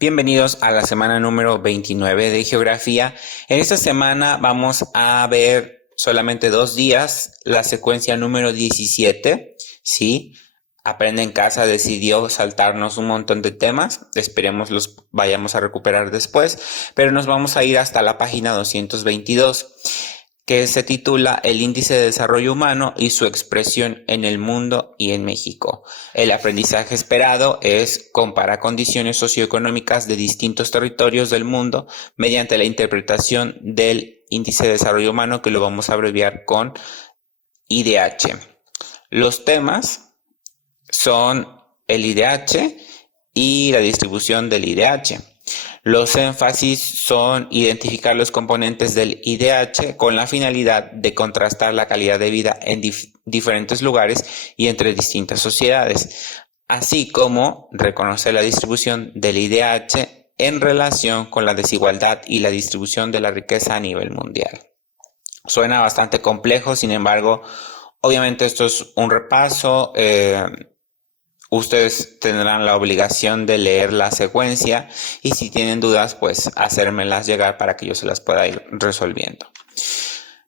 Bienvenidos a la semana número 29 de Geografía. En esta semana vamos a ver solamente 2 días la secuencia número 17, ¿sí? Aprende en Casa decidió saltarnos un montón de temas, esperemos los vayamos a recuperar después, pero nos vamos a ir hasta la página 222, que se titula El índice de desarrollo humano y su expresión en el mundo y en México. El aprendizaje esperado es comparar condiciones socioeconómicas de distintos territorios del mundo mediante la interpretación del índice de desarrollo humano, que lo vamos a abreviar con IDH. Los temas son el IDH y la distribución del IDH. Los énfasis son identificar los componentes del IDH con la finalidad de contrastar la calidad de vida en diferentes lugares y entre distintas sociedades, así como reconocer la distribución del IDH en relación con la desigualdad y la distribución de la riqueza a nivel mundial. Suena bastante complejo, sin embargo, obviamente esto es un repaso. Ustedes tendrán la obligación de leer la secuencia y si tienen dudas, pues hacérmelas llegar para que yo se las pueda ir resolviendo.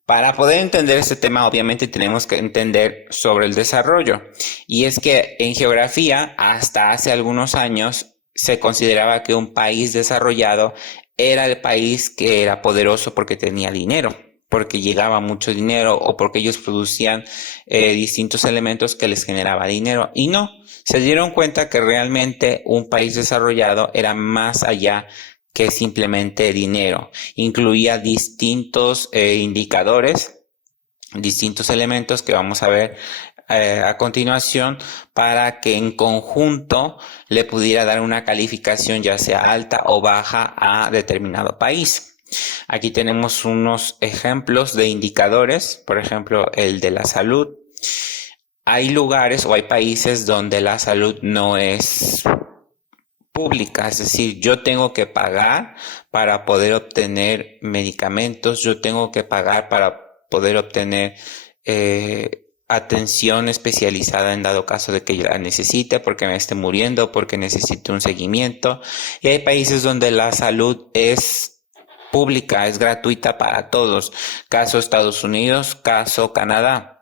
Para poder entender este tema, obviamente tenemos que entender sobre el desarrollo. Y es que en geografía, hasta hace algunos años, se consideraba que un país desarrollado era el país que era poderoso porque tenía dinero, porque llegaba mucho dinero o porque ellos producían distintos elementos que les generaba dinero. Y no, se dieron cuenta que realmente un país desarrollado era más allá que simplemente dinero. Incluía distintos indicadores, distintos elementos que vamos a ver a continuación, para que en conjunto le pudiera dar una calificación ya sea alta o baja a determinado país. Aquí tenemos unos ejemplos de indicadores, por ejemplo el de la salud. Hay lugares o hay países donde la salud no es pública, es decir, yo tengo que pagar para poder obtener medicamentos, yo tengo que pagar para poder obtener atención especializada en dado caso de que yo la necesite, porque me esté muriendo, porque necesite un seguimiento. Y hay países donde la salud es pública, es gratuita para todos. Caso Estados Unidos, caso Canadá.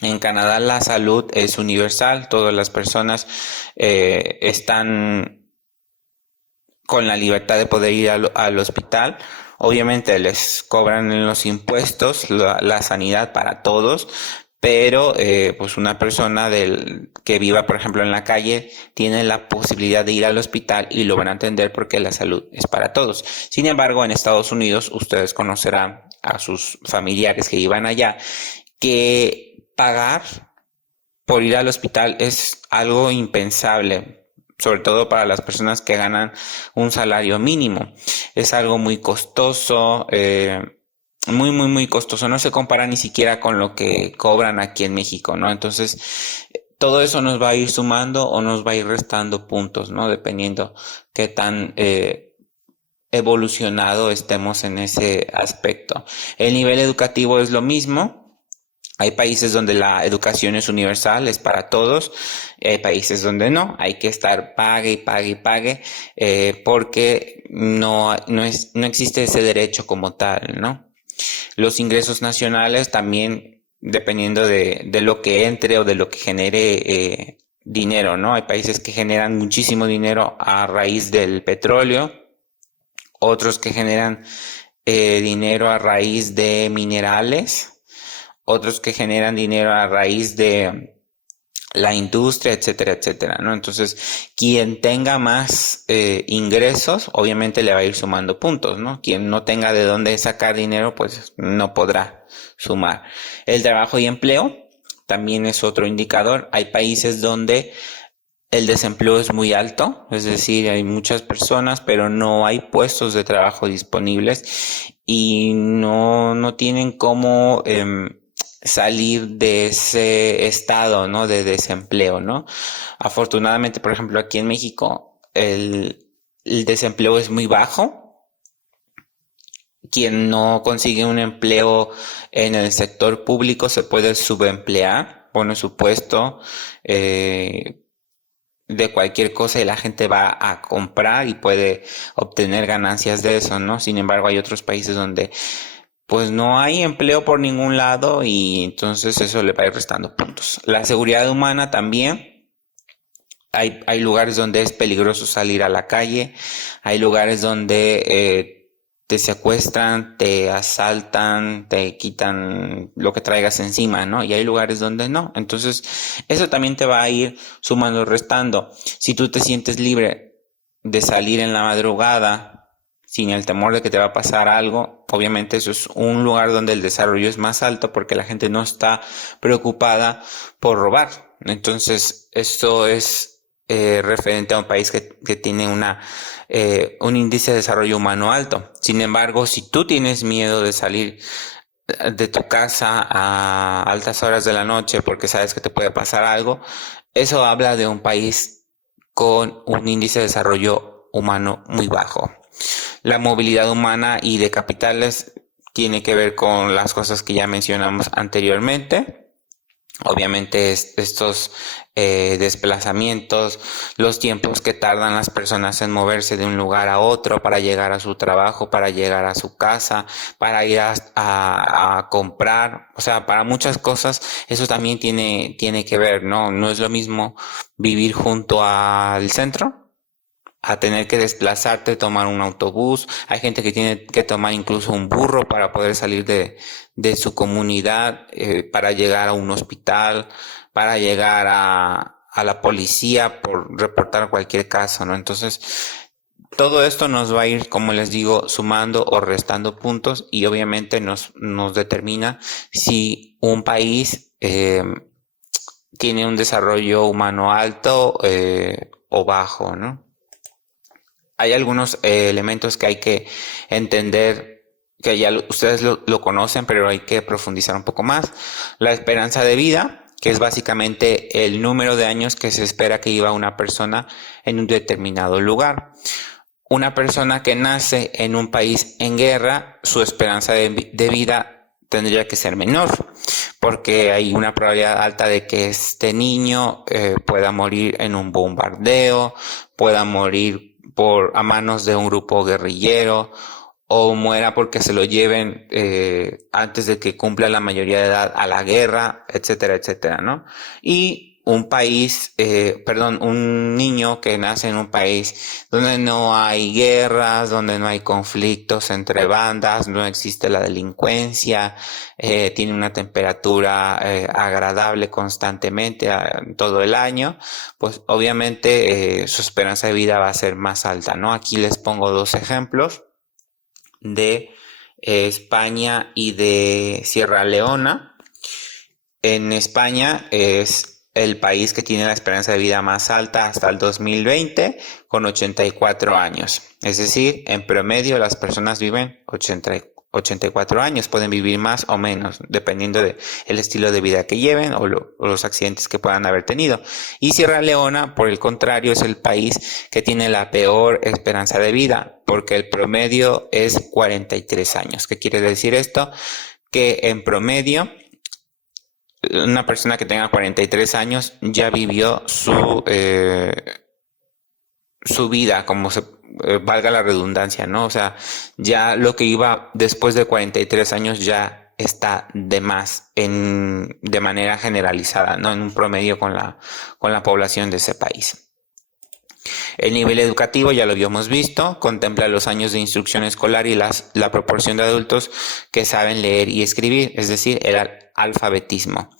En Canadá la salud es universal, todas las personas están con la libertad de poder ir al hospital. Obviamente les cobran en los impuestos la sanidad para todos, pero pues una persona que viva, por ejemplo, en la calle tiene la posibilidad de ir al hospital y lo van a atender porque la salud es para todos. Sin embargo, en Estados Unidos ustedes conocerán a sus familiares que iban allá, que pagar por ir al hospital es algo impensable, sobre todo para las personas que ganan un salario mínimo. Es algo muy costoso, muy costoso. No se compara ni siquiera con lo que cobran aquí en México, ¿no? Entonces, todo eso nos va a ir sumando o nos va a ir restando puntos, ¿no? Dependiendo qué tan evolucionado estemos en ese aspecto. El nivel educativo es lo mismo. Hay países donde la educación es universal, es para todos. Hay países donde no, hay que estar pague y pague y pague, porque no existe ese derecho como tal, ¿no? Los ingresos nacionales también, dependiendo de lo que entre o de lo que genere dinero, ¿no? Hay países que generan muchísimo dinero a raíz del petróleo, otros que generan dinero a raíz de minerales, otros que generan dinero a raíz de la industria, etcétera, etcétera, ¿no? Entonces, quien tenga más ingresos, obviamente le va a ir sumando puntos, ¿no? Quien no tenga de dónde sacar dinero, pues no podrá sumar. El trabajo y empleo también es otro indicador. Hay países donde el desempleo es muy alto, es decir, hay muchas personas, pero no hay puestos de trabajo disponibles y no tienen cómo salir de ese estado, ¿no? De desempleo, ¿no? Afortunadamente, por ejemplo, aquí en México, el desempleo es muy bajo. Quien no consigue un empleo en el sector público se puede subemplear, pone su puesto, de cualquier cosa y la gente va a comprar y puede obtener ganancias de eso, ¿no? Sin embargo, hay otros países donde pues no hay empleo por ningún lado y entonces eso le va a ir restando puntos. La seguridad humana también. Hay lugares donde es peligroso salir a la calle, hay lugares donde te secuestran, te asaltan, te quitan lo que traigas encima, ¿no? Y hay lugares donde no. Entonces, eso también te va a ir sumando, restando. Si tú te sientes libre de salir en la madrugada sin el temor de que te va a pasar algo, obviamente eso es un lugar donde el desarrollo es más alto porque la gente no está preocupada por robar. Entonces, esto es referente a un país que tiene un índice de desarrollo humano alto. Sin embargo, si tú tienes miedo de salir de tu casa a altas horas de la noche porque sabes que te puede pasar algo, eso habla de un país con un índice de desarrollo humano muy bajo. La movilidad humana y de capitales tiene que ver con las cosas que ya mencionamos anteriormente. Obviamente estos desplazamientos, los tiempos que tardan las personas en moverse de un lugar a otro para llegar a su trabajo, para llegar a su casa, para ir a comprar, o sea, para muchas cosas eso también tiene que ver, ¿no? No es lo mismo vivir junto al centro a tener que desplazarte, tomar un autobús. Hay gente que tiene que tomar incluso un burro para poder salir de su comunidad, para llegar a un hospital, para llegar a la policía por reportar cualquier caso, ¿no? Entonces, todo esto nos va a ir, como les digo, sumando o restando puntos y obviamente nos determina si un país tiene un desarrollo humano alto o bajo, ¿no? Hay algunos elementos que hay que entender, que ya ustedes lo conocen, pero hay que profundizar un poco más. La esperanza de vida, que es básicamente el número de años que se espera que viva una persona en un determinado lugar. Una persona que nace en un país en guerra, su esperanza de vida tendría que ser menor, porque hay una probabilidad alta de que este niño pueda morir en un bombardeo, pueda morir a manos de un grupo guerrillero o muera porque se lo lleven antes de que cumpla la mayoría de edad a la guerra, etcétera, etcétera, ¿no? Y un niño que nace en un país donde no hay guerras, donde no hay conflictos entre bandas, no existe la delincuencia, tiene una temperatura agradable constantemente todo el año, pues obviamente su esperanza de vida va a ser más alta, ¿no? Aquí les pongo dos ejemplos de España y de Sierra Leona. En España es el país que tiene la esperanza de vida más alta hasta el 2020 con 84 años. Es decir, en promedio las personas viven 84 años, pueden vivir más o menos, dependiendo del estilo de vida que lleven o los accidentes que puedan haber tenido. Y Sierra Leona, por el contrario, es el país que tiene la peor esperanza de vida, porque el promedio es 43 años. ¿Qué quiere decir esto? Que en promedio una persona que tenga 43 años ya vivió su vida, como valga la redundancia, ¿no? O sea, ya lo que iba después de 43 años ya está de más de manera generalizada, ¿no? En un promedio con la población de ese país. El nivel educativo, ya lo habíamos visto, contempla los años de instrucción escolar y la proporción de adultos que saben leer y escribir, es decir, el alfabetismo.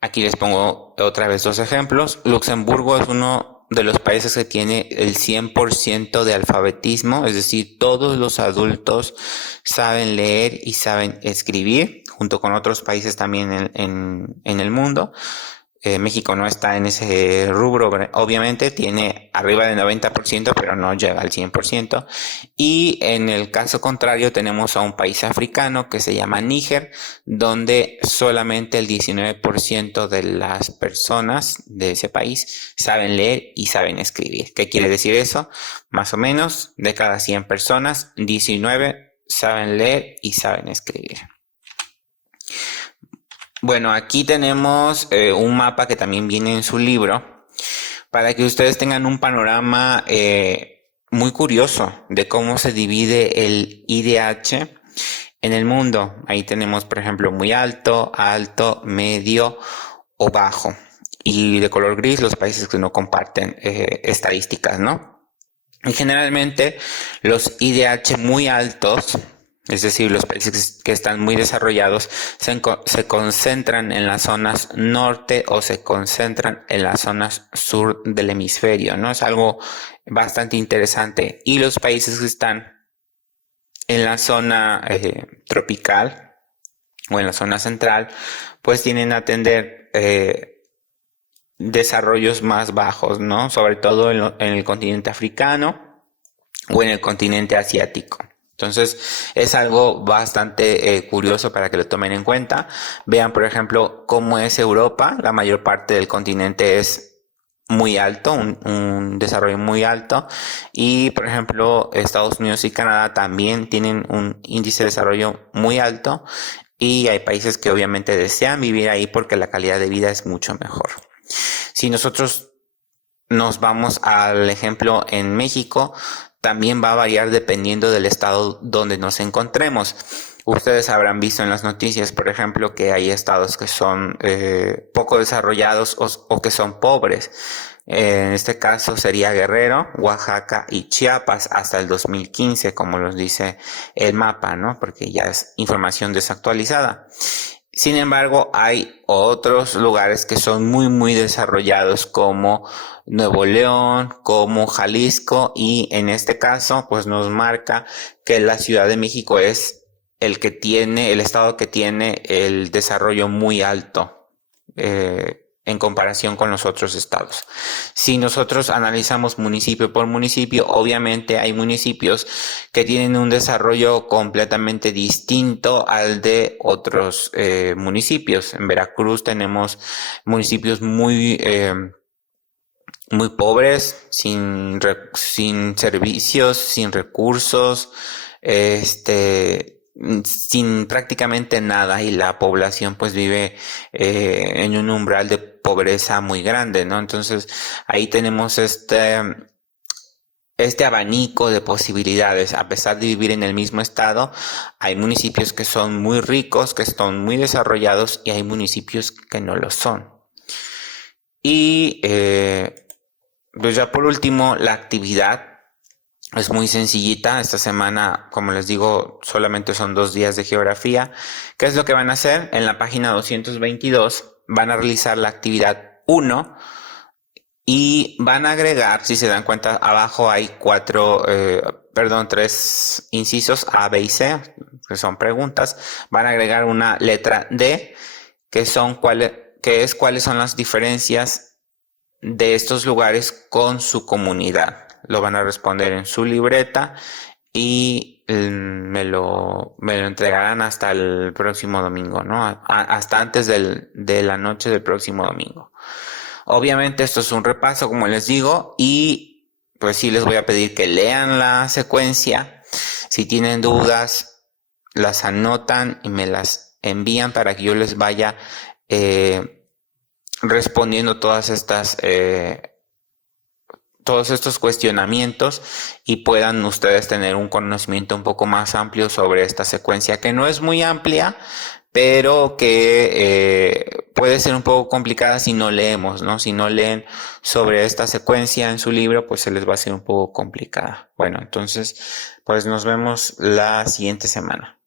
Aquí les pongo otra vez dos ejemplos. Luxemburgo es uno de los países que tiene el 100% de alfabetismo, es decir, todos los adultos saben leer y saben escribir, junto con otros países también en el mundo. México no está en ese rubro, obviamente tiene arriba del 90%, pero no llega al 100%. Y en el caso contrario tenemos a un país africano que se llama Níger, donde solamente el 19% de las personas de ese país saben leer y saben escribir. ¿Qué quiere decir eso? Más o menos de cada 100 personas, 19 saben leer y saben escribir. Bueno, aquí tenemos un mapa que también viene en su libro para que ustedes tengan un panorama muy curioso de cómo se divide el IDH en el mundo. Ahí tenemos, por ejemplo, muy alto, alto, medio o bajo. Y de color gris los países que no comparten estadísticas, ¿no? Y generalmente los IDH muy altos, es decir, los países que están muy desarrollados, se concentran en las zonas norte o se concentran en las zonas sur del hemisferio, ¿no? Es algo bastante interesante. Y los países que están en la zona tropical o en la zona central, pues tienen a atender desarrollos más bajos, ¿no? Sobre todo en el continente africano o en el continente asiático. Entonces es algo bastante curioso para que lo tomen en cuenta. Vean, por ejemplo, cómo es Europa. La mayor parte del continente es muy alto, un desarrollo muy alto. Y, por ejemplo, Estados Unidos y Canadá también tienen un índice de desarrollo muy alto. Y hay países que obviamente desean vivir ahí porque la calidad de vida es mucho mejor. Si nosotros nos vamos al ejemplo en México, también va a variar dependiendo del estado donde nos encontremos. Ustedes habrán visto en las noticias, por ejemplo, que hay estados que son poco desarrollados o que son pobres. En este caso sería Guerrero, Oaxaca y Chiapas hasta el 2015, como los dice el mapa, ¿no? Porque ya es información desactualizada. Sin embargo, hay otros lugares que son muy desarrollados como Nuevo León, como Jalisco, y en este caso pues nos marca que la Ciudad de México es el estado que tiene el desarrollo muy alto en comparación con los otros estados. Si nosotros analizamos municipio por municipio, obviamente hay municipios que tienen un desarrollo completamente distinto al de otros municipios. En Veracruz tenemos municipios muy pobres, sin servicios, sin recursos, sin prácticamente nada, y la población pues vive en un umbral de pobreza muy grande, ¿no? Entonces ahí tenemos este abanico de posibilidades. A pesar de vivir en el mismo estado, hay municipios que son muy ricos, que están muy desarrollados, y hay municipios que no lo son. Y pues ya por último, la actividad es muy sencillita. Esta semana, como les digo, solamente son 2 días de geografía. ¿Qué es lo que van a hacer? En la página 222 van a realizar la actividad 1 y van a agregar, si se dan cuenta, abajo hay 3 incisos A, B y C, que son preguntas. Van a agregar una letra D, cuáles son las diferencias de estos lugares con su comunidad. Lo van a responder en su libreta y me lo entregarán hasta el próximo domingo, ¿no? Hasta antes de la noche del próximo domingo. Obviamente esto es un repaso, como les digo, y pues sí les voy a pedir que lean la secuencia. Si tienen dudas, las anotan y me las envían para que yo les vaya respondiendo todos estos cuestionamientos, y puedan ustedes tener un conocimiento un poco más amplio sobre esta secuencia, que no es muy amplia, pero que puede ser un poco complicada si no leemos, ¿no? Si no leen sobre esta secuencia en su libro, pues se les va a hacer un poco complicada. Bueno, entonces, pues nos vemos la siguiente semana.